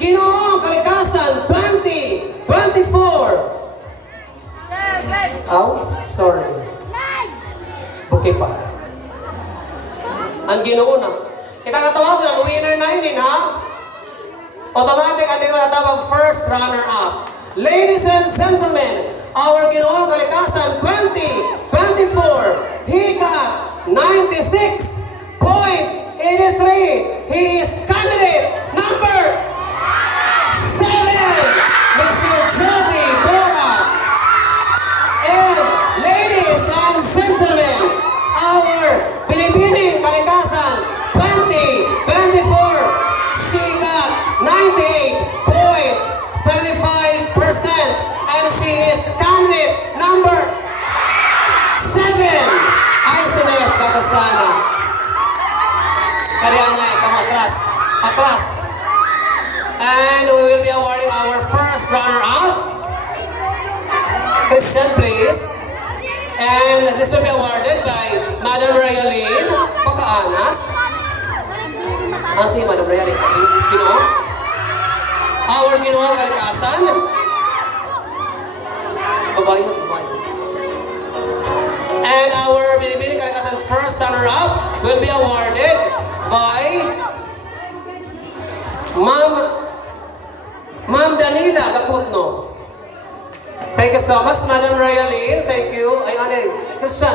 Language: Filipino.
Ginoong Kalikasan 2024. Oh, sorry. Okay pa. Ang Ginoo na. Itatawag ko ng winner namin, ha? Automatic ang tinatawag first runner-up. Ladies and gentlemen, our Ginoong Kalikasan 2024, he got 96.83. He is candidate number 7, Mr. Jody Bora. And ladies and gentlemen, our Binibining Kalikasan 2024, she got 98.75% and she is candidate number 7. Ay, Sinet Kakasana. Kariana, ikaw atras. Atras. And we will be awarding our first runner-up. Christian, please. And this will be awarded by Madam Rayaline Pacaanas. Auntie, Madam Rayaline. Ginoo? Our Ginoo Kalikasan. Babae. And our Binibining Kalikasan first runner-up will be awarded by Ma'am Danila Gaputno. Thank you so much, Madam Rayaline. Thank you. Ay, Christian.